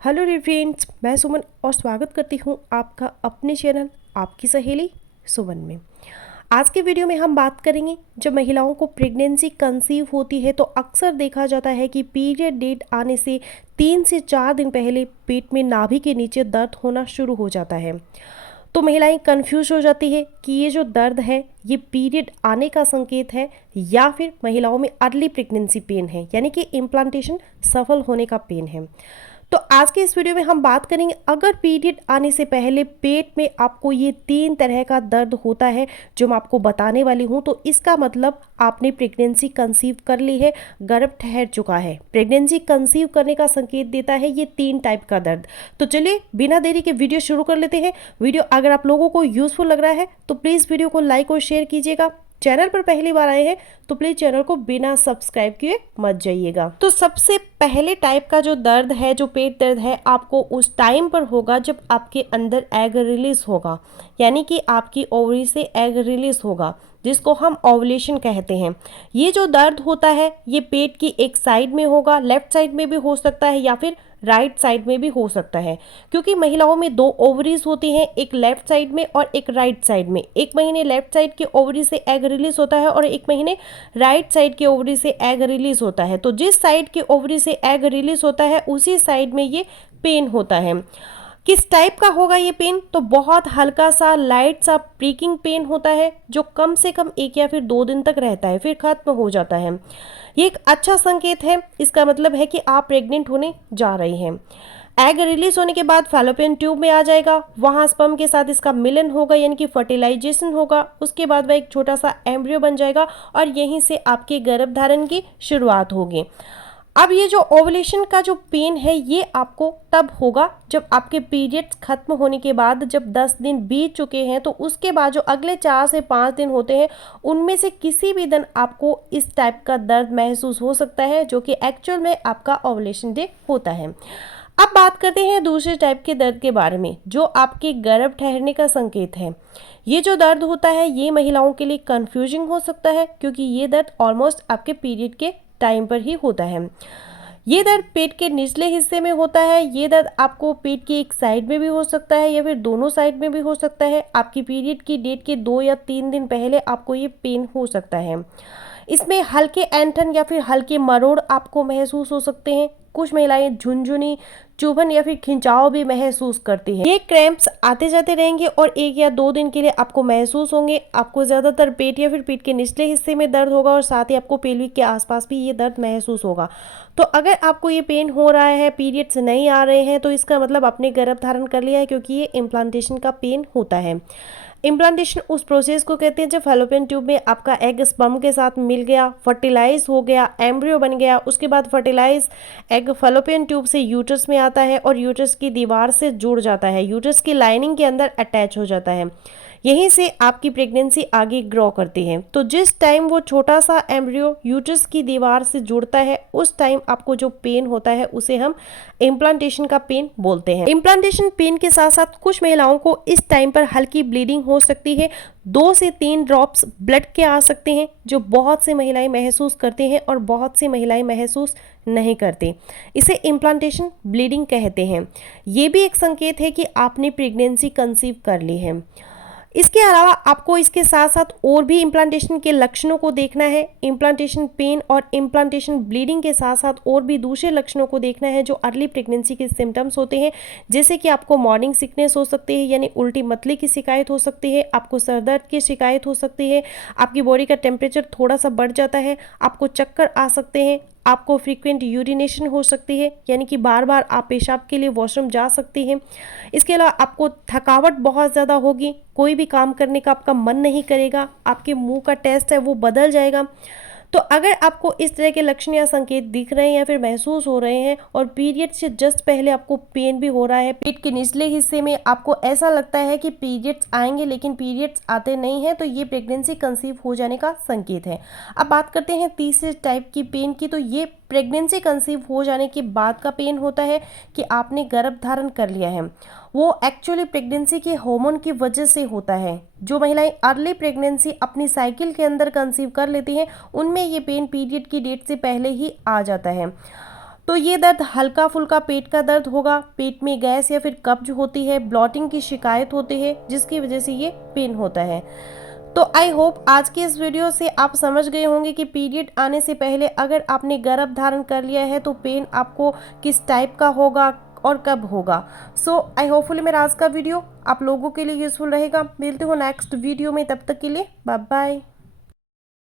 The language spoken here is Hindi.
हेलो फ्रेंड्स, मैं सुमन और स्वागत करती हूँ आपका अपने चैनल आपकी सहेली सुमन में। आज के वीडियो में हम बात करेंगे, जब महिलाओं को प्रेगनेंसी कंसीव होती है तो अक्सर देखा जाता है कि पीरियड डेट आने से 3 से 4 दिन पहले पेट में नाभि के नीचे दर्द होना शुरू हो जाता है। तो महिलाएं कंफ्यूज हो जाती है कि ये जो दर्द है ये पीरियड आने का संकेत है या फिर महिलाओं में अर्ली प्रेगनेंसी पेन है, यानी कि इम्प्लांटेशन सफल होने का पेन है। तो आज के इस वीडियो में हम बात करेंगे, अगर पीरियड आने से पहले पेट में आपको ये 3 तरह का दर्द होता है जो मैं आपको बताने वाली हूँ, तो इसका मतलब आपने प्रेगनेंसी कंसीव कर ली है, गर्भ ठहर चुका है। प्रेगनेंसी कंसीव करने का संकेत देता है ये 3 टाइप का दर्द। तो चलिए बिना देरी के वीडियो शुरू कर लेते हैं। वीडियो अगर आप लोगों को यूजफुल लग रहा है तो प्लीज़ वीडियो को लाइक और शेयर कीजिएगा। चैनल पर पहली बार आए हैं तो प्लीज चैनल को बिना सब्सक्राइब किए मत जाइएगा। तो सबसे पहले टाइप का जो दर्द है, जो पेट दर्द है, आपको उस टाइम पर होगा जब आपके अंदर एग रिलीज होगा, यानी कि आपकी ओवरी से एग रिलीज होगा, जिसको हम ओवुलेशन कहते हैं। ये जो दर्द होता है ये पेट की एक साइड में होगा, लेफ्ट साइड में भी हो सकता है या फिर राइट साइड में भी हो सकता है, क्योंकि महिलाओं में 2 ओवरीज होती हैं, एक लेफ्ट साइड में और एक राइट साइड में। एक महीने लेफ्ट साइड के ओवरी से एग रिलीज होता है और एक महीने राइट साइड के ओवरी से एग रिलीज होता है। तो जिस साइड के ओवरी से एग रिलीज होता है उसी साइड में ये पेन होता है। किस टाइप का होगा ये पेन? तो बहुत हल्का सा लाइट सा प्रीकिंग पेन होता है जो कम से कम 1 या फिर 2 दिन तक रहता है, फिर खत्म हो जाता है। ये एक अच्छा संकेत है, इसका मतलब है कि आप प्रेग्नेंट होने जा रही हैं। एग रिलीज होने के बाद फैलोपियन ट्यूब में आ जाएगा, वहाँ स्पर्म के साथ इसका मिलन होगा, यानी कि फर्टिलाइजेशन होगा। उसके बाद वह एक छोटा सा एम्ब्रियो बन जाएगा और यहीं से आपके गर्भधारण की शुरुआत होगी। अब ये जो ओवुलेशन का जो पेन है ये आपको तब होगा जब आपके पीरियड्स खत्म होने के बाद, जब 10 दिन बीत चुके हैं, तो उसके बाद जो अगले 4 से 5 दिन होते हैं उनमें से किसी भी दिन आपको इस टाइप का दर्द महसूस हो सकता है, जो कि एक्चुअल में आपका ओवुलेशन डे होता है। अब बात करते हैं दूसरे टाइप के दर्द के बारे में, जो आपके गर्भ ठहरने का संकेत है। ये जो दर्द होता है ये महिलाओं के लिए कंफ्यूजिंग हो सकता है, क्योंकि ये दर्द ऑलमोस्ट आपके पीरियड के टाइम पर ही होता है। ये दर्द पेट के निचले हिस्से में होता है। ये दर्द आपको पेट की एक साइड में भी हो सकता है या फिर दोनों साइड में भी हो सकता है। आपकी पीरियड की डेट के 2 या 3 दिन पहले आपको ये पेन हो सकता है। इसमें हल्के ऐंठन या फिर हल्के मरोड़ आपको महसूस हो सकते हैं। कुछ महिलाएं झुनझुनी, चुभन या फिर खिंचाव भी महसूस करती हैं। ये क्रैम्प्स आते जाते रहेंगे और 1 या 2 दिन के लिए आपको महसूस होंगे। आपको ज़्यादातर पेट या फिर पेट के निचले हिस्से में दर्द होगा और साथ ही आपको पेल्विक के आसपास भी ये दर्द महसूस होगा। तो अगर आपको ये पेन हो रहा है, पीरियड्स नहीं आ रहे हैं, तो इसका मतलब आपने गर्भ धारण कर लिया है, क्योंकि ये इम्प्लांटेशन का पेन होता है। इम्प्लांटेशन उस प्रोसेस को कहते हैं जब फैलोपियन ट्यूब में आपका एग स्पर्म के साथ मिल गया, फर्टिलाइज हो गया, एम्ब्रियो बन गया। उसके बाद फर्टिलाइज एग फैलोपियन ट्यूब से यूट्रस में आता है और यूट्रस की दीवार से जुड़ जाता है, यूट्रस की लाइनिंग के अंदर अटैच हो जाता है। यहीं से आपकी प्रेगनेंसी आगे ग्रो करती है। तो जिस टाइम वो छोटा सा एम्ब्रियो यूट्रस की दीवार से जुड़ता है उस टाइम आपको जो पेन होता है उसे हम इम्प्लांटेशन का पेन बोलते हैं। इम्प्लांटेशन पेन के साथ साथ कुछ महिलाओं को इस टाइम पर हल्की ब्लीडिंग हो सकती है। 2 से 3 ड्रॉप्स ब्लड के आ सकते हैं, जो बहुत सी महिलाएं महसूस करती हैं और बहुत सी महिलाएं महसूस नहीं करती। इसे इम्प्लांटेशन ब्लीडिंग कहते हैं। ये भी एक संकेत है कि आपने प्रेगनेंसी कंसीव कर ली है। इसके अलावा आपको इसके साथ साथ और भी इम्प्लांटेशन के लक्षणों को देखना है। इम्प्लांटेशन पेन और इम्प्लांटेशन ब्लीडिंग के साथ साथ और भी दूसरे लक्षणों को देखना है जो अर्ली प्रेगनेंसी के सिम्टम्स होते हैं, जैसे कि आपको मॉर्निंग सिकनेस हो सकती है, यानी उल्टी मतली की शिकायत हो सकती है, आपको सर दर्द की शिकायत हो सकती है, आपकी बॉडी का टेम्परेचर थोड़ा सा बढ़ जाता है, आपको चक्कर आ सकते हैं, आपको फ्रीक्वेंट यूरिनेशन हो सकती है, यानी कि बार बार आप पेशाब के लिए वॉशरूम जा सकती हैं। इसके अलावा आपको थकावट बहुत ज़्यादा होगी, कोई भी काम करने का आपका मन नहीं करेगा, आपके मुंह का टेस्ट है वो बदल जाएगा। तो अगर आपको इस तरह के लक्षण या संकेत दिख रहे हैं या फिर महसूस हो रहे हैं और पीरियड से जस्ट पहले आपको पेन भी हो रहा है, पेट के निचले हिस्से में आपको ऐसा लगता है कि पीरियड्स आएंगे लेकिन पीरियड्स आते नहीं हैं, तो ये प्रेगनेंसी कंसीव हो जाने का संकेत है। अब बात करते हैं तीसरे टाइप की पेन की। तो ये प्रेगनेंसी कंसीव हो जाने के बाद का पेन होता है कि आपने गर्भ धारण कर लिया है। वो एक्चुअली प्रेगनेंसी के हार्मोन की वजह से होता है। जो महिलाएं अर्ली प्रेगनेंसी अपनी साइकिल के अंदर कंसीव कर लेती हैं उनमें ये पेन पीरियड की डेट से पहले ही आ जाता है। तो ये दर्द हल्का फुल्का पेट का दर्द होगा, पेट में गैस या फिर कब्ज होती है, ब्लॉटिंग की शिकायत होती है जिसकी वजह से ये पेन होता है। तो आई होप आज की इस वीडियो से आप समझ गए होंगे कि पीरियड आने से पहले अगर आपने गर्भ धारण कर लिया है तो पेन आपको किस टाइप का होगा और कब होगा। सो आई होपफुली मेरा आज का वीडियो आप लोगों के लिए यूजफुल रहेगा। मिलते हो नेक्स्ट वीडियो में, तब तक के लिए बाय बाय।